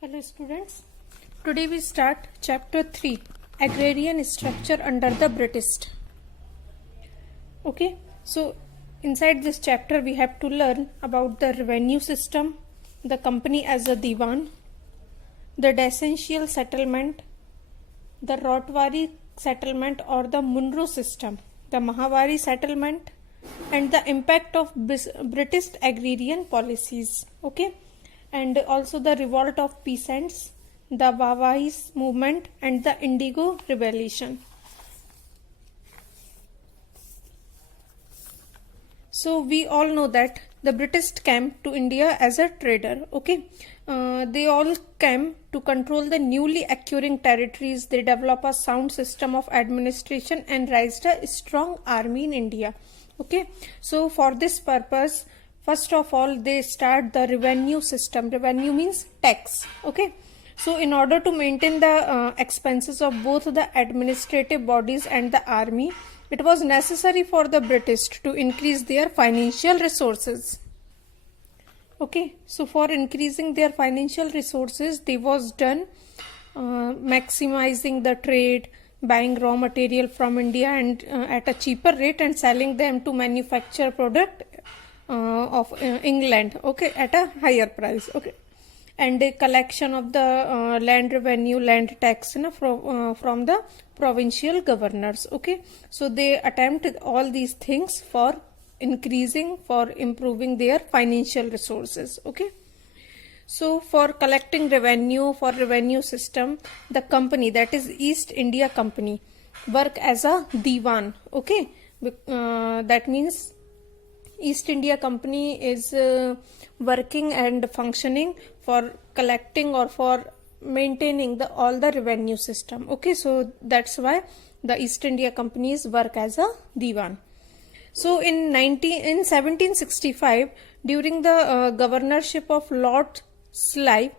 Hello students, today we start chapter 3 Agrarian Structure under the British. Okay, so inside this chapter we have to learn about the revenue system, the company as a diwan, the decential settlement, the Rotwari settlement or the Munro system, the Mahawari settlement, and the impact of British agrarian policies. Okay, and also the revolt of peasants, the Wawais movement, and the Indigo Rebellion. So we all know that the British came to India as a trader. Okay, they all came to control the newly acquiring territories. They developed a sound system of administration and raised a strong army in India. Okay, so for this purpose, first of all, they start the revenue system. Revenue means tax. Okay, so in order to maintain the expenses of both the administrative bodies and the army, it was necessary for the British to increase their financial resources. Okay, so for increasing their financial resources, they was done maximizing the trade, buying raw material from India and at a cheaper rate and selling them to manufacture product of England, okay, at a higher price. Okay, and a collection of the land revenue, land tax, from the provincial governors. Okay, so they attempted all these things for improving their financial resources. Okay, so for collecting revenue, for revenue system, the company, that is East India Company, work as a diwan. Okay, that means East India Company is working and functioning for collecting or for maintaining all the revenue system. Okay, so that's why the East India Companies work as a diwan. So in 1765, during the governorship of Lord Clive,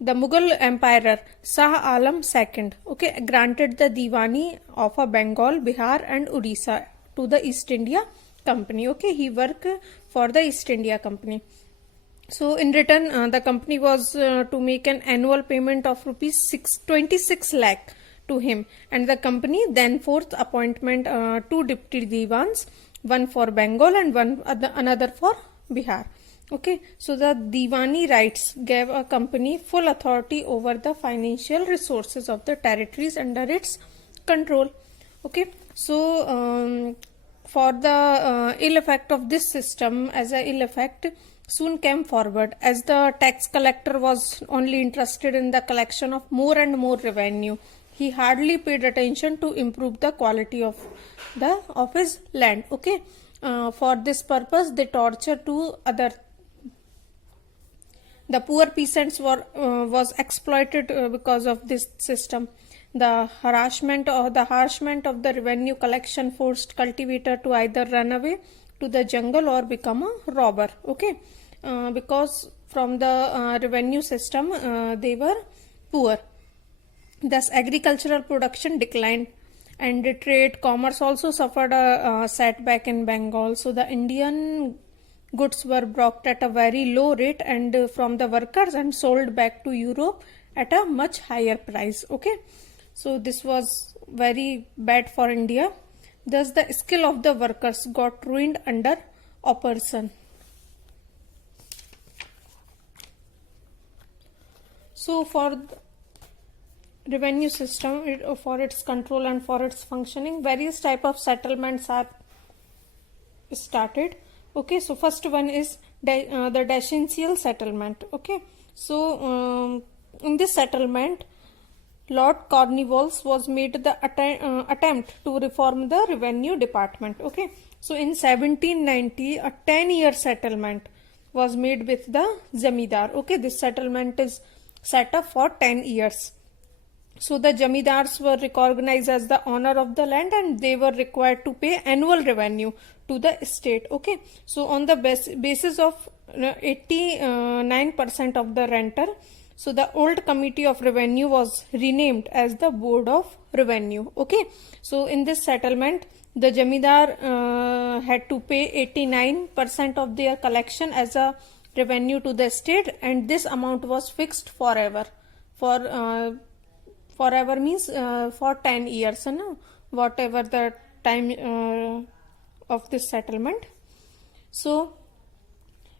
the Mughal Emperor Shah Alam II, okay, granted the Diwani of Bengal, Bihar and Odisha to the East India Company. Okay, he worked for the East India Company. So in return, the company was to make an annual payment of rupees 26 lakh to him, and the company then forth appointment two deputy diwans, one for Bengal and another for Bihar. Okay, so the Diwani rights gave a company full authority over the financial resources of the territories under its control. Okay, so for the ill effect of this system, as a ill effect soon came forward, as the tax collector was only interested in the collection of more and more revenue. He hardly paid attention to improve the quality of his land. Okay, for this purpose they torture the poor peasants was exploited because of this system. The harassment of the revenue collection forced cultivator to either run away to the jungle or become a robber. Okay, because from the revenue system they were poor. Thus agricultural production declined, and the trade commerce also suffered a setback in Bengal. So the Indian goods were brought at a very low rate and from the workers and sold back to Europe at a much higher price. Okay, so this was very bad for India. Thus the skill of the workers got ruined under oppression. So for revenue system, for its control and for its functioning, various type of settlements are started. Okay, so first one is the decential settlement. Okay, so in this settlement, Lord Cornwallis was made the attempt to reform the revenue department. Okay, so in 1790, a 10-year settlement was made with the Zamidar. Okay, this settlement is set up for 10 years. So the Jamidars were recognized as the owner of the land and they were required to pay annual revenue to the state. Okay, so on the basis of 89% of the renter, so the old committee of revenue was renamed as the Board of Revenue. Okay, so in this settlement the Jamidar had to pay 89% of their collection as a revenue to the state, and this amount was fixed forever. forever means for 10 years, no? Whatever the time of this settlement. So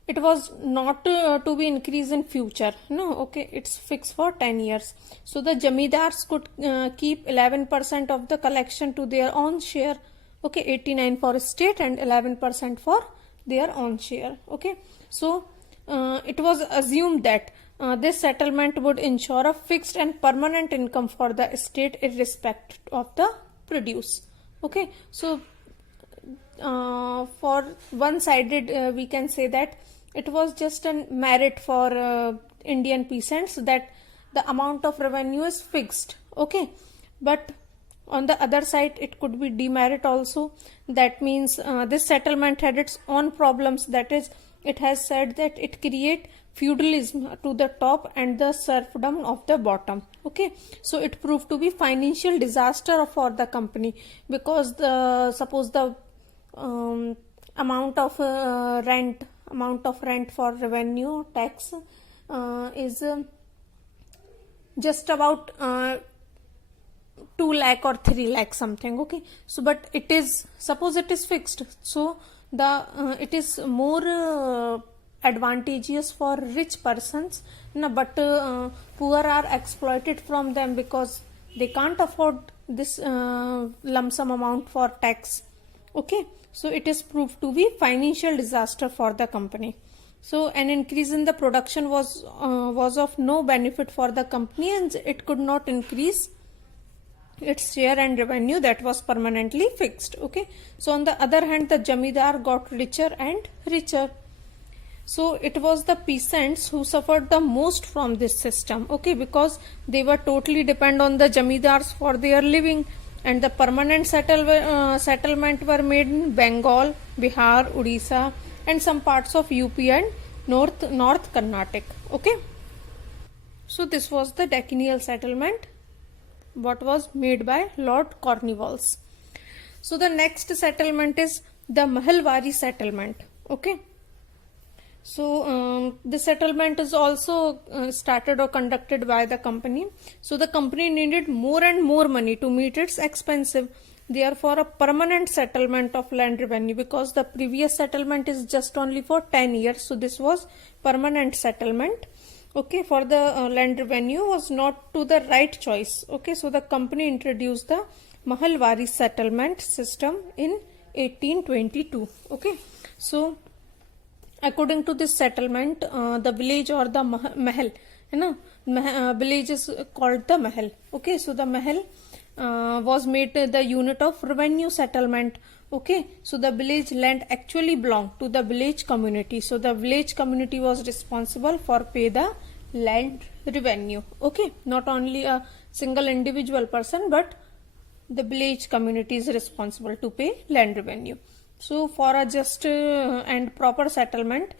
it was not to be increased in future, no. Okay, it's fixed for 10 years. So the jamidars could keep 11% of the collection to their own share. Okay, 89 for state and 11% for their own share. Okay, so it was assumed that this settlement would ensure a fixed and permanent income for the state irrespective of the produce. Okay, so for one-sided we can say that it was just a merit for Indian peasants that the amount of revenue is fixed. Okay, but on the other side it could be demerit also. That means this settlement had its own problems. That is, it has said that it create feudalism to the top and the serfdom of the bottom. Okay, so it proved to be financial disaster for the company, because suppose the amount of rent for revenue tax is just about 2 lakh or 3 lakh something. Okay, so but it is, suppose it is fixed, so the it is more advantageous for rich persons, no, but poor are exploited from them because they can't afford this lump sum amount for tax. Okay, so it is proved to be financial disaster for the company. So an increase in the production was of no benefit for the company, and it could not increase its share and revenue that was permanently fixed. Okay, so on the other hand, the jamidar got richer and richer. So it was the peasants who suffered the most from this system. Okay, because they were totally dependent on the jamidars for their living, and the permanent settlement were made in Bengal, Bihar, Odisha, and some parts of UP and North Karnataka. Okay, so this was the decennial settlement what was made by Lord Cornwallis. So the next settlement is the Mahalwari settlement. Okay, so the settlement is also started or conducted by the company. So the company needed more and more money to meet its expenses. Therefore, a permanent settlement of land revenue, because the previous settlement is just only for 10 years. So this was permanent settlement. Okay, for the land revenue was not to the right choice. Okay, so the company introduced the Mahalwari settlement system in 1822. Okay, so according to this settlement, the village or the mahal, village is called the mahal. Okay, so the mahal was made the unit of revenue settlement. Okay, so the village land actually belonged to the village community. So the village community was responsible for pay the land revenue. Okay, not only a single individual person, but the village community is responsible to pay land revenue. So for a just and proper settlement,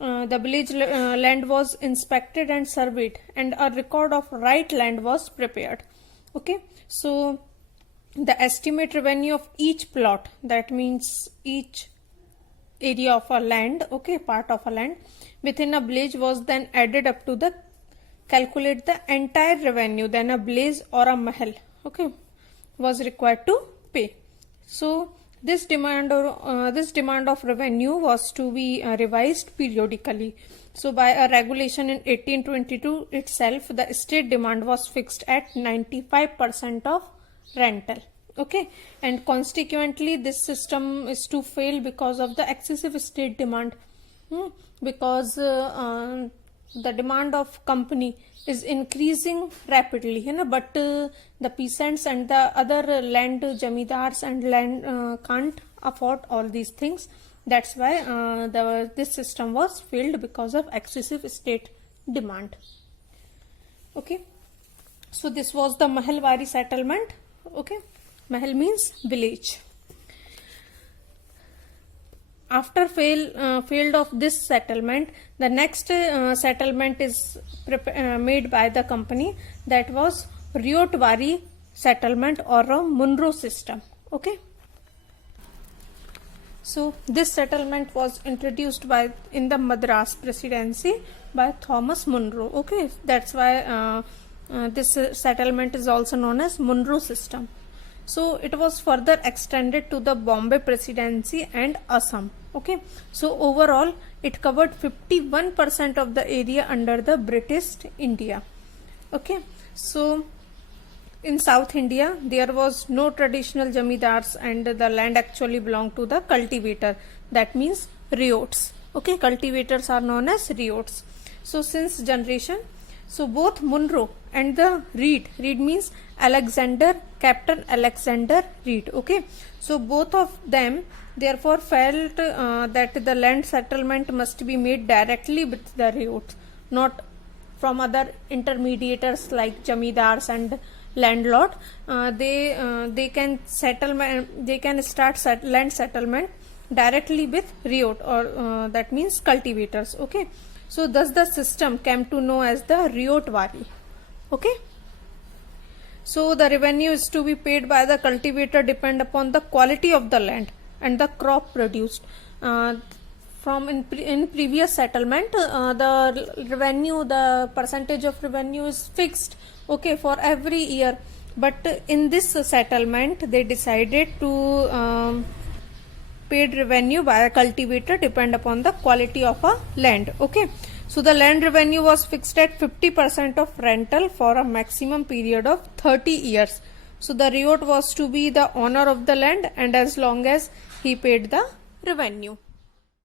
the village land was inspected and surveyed, and a record of right land was prepared. Okay, so the estimate revenue of each plot, that means each area of a land, okay, part of a land within a village, was then added up to the calculate the entire revenue then a village or a mahal, okay, was required to pay. So this demand of revenue was to be revised periodically. So by a regulation in 1822 itself, the state demand was fixed at 95% of rental. Okay, and consequently this system is to fail because of the excessive state demand. Because the demand of company is increasing rapidly, but the peasants and the other land jamidars and land can't afford all these things. That's why this system was failed because of excessive state demand. Okay, so this was the Mahalwari settlement. Okay, Mahal means village. After failed of this settlement, the next settlement is made by the company, that was Ryotwari settlement or a Munro system. Okay, so this settlement was introduced in the Madras Presidency by Thomas Munro. Okay, that's why This settlement is also known as Monroe system. So it was further extended to the Bombay Presidency and Assam. Okay, so overall it covered 51% of the area under the British India. Okay, so in South India there was no traditional jamidars, and the land actually belonged to the cultivator, that means riots. Okay, cultivators are known as riots. So since generation, so both Monroe and the Reed means Alexander, Captain Alexander Reed. Okay, so both of them therefore felt that the land settlement must be made directly with the riots, not from other intermediators like jamidars and landlord. They can start land settlement directly with riot, or that means cultivators. Okay, so thus the system came to know as the riotwari. Okay, so the revenue is to be paid by the cultivator depend upon the quality of the land and the crop produced. In previous settlement, the percentage of revenue is fixed, okay, for every year. But in this settlement, they decided to paid revenue by a cultivator depend upon the quality of a land. Okay, so the land revenue was fixed at 50% of rental for a maximum period of 30 years. So the riot was to be the owner of the land, and as long as he paid the revenue.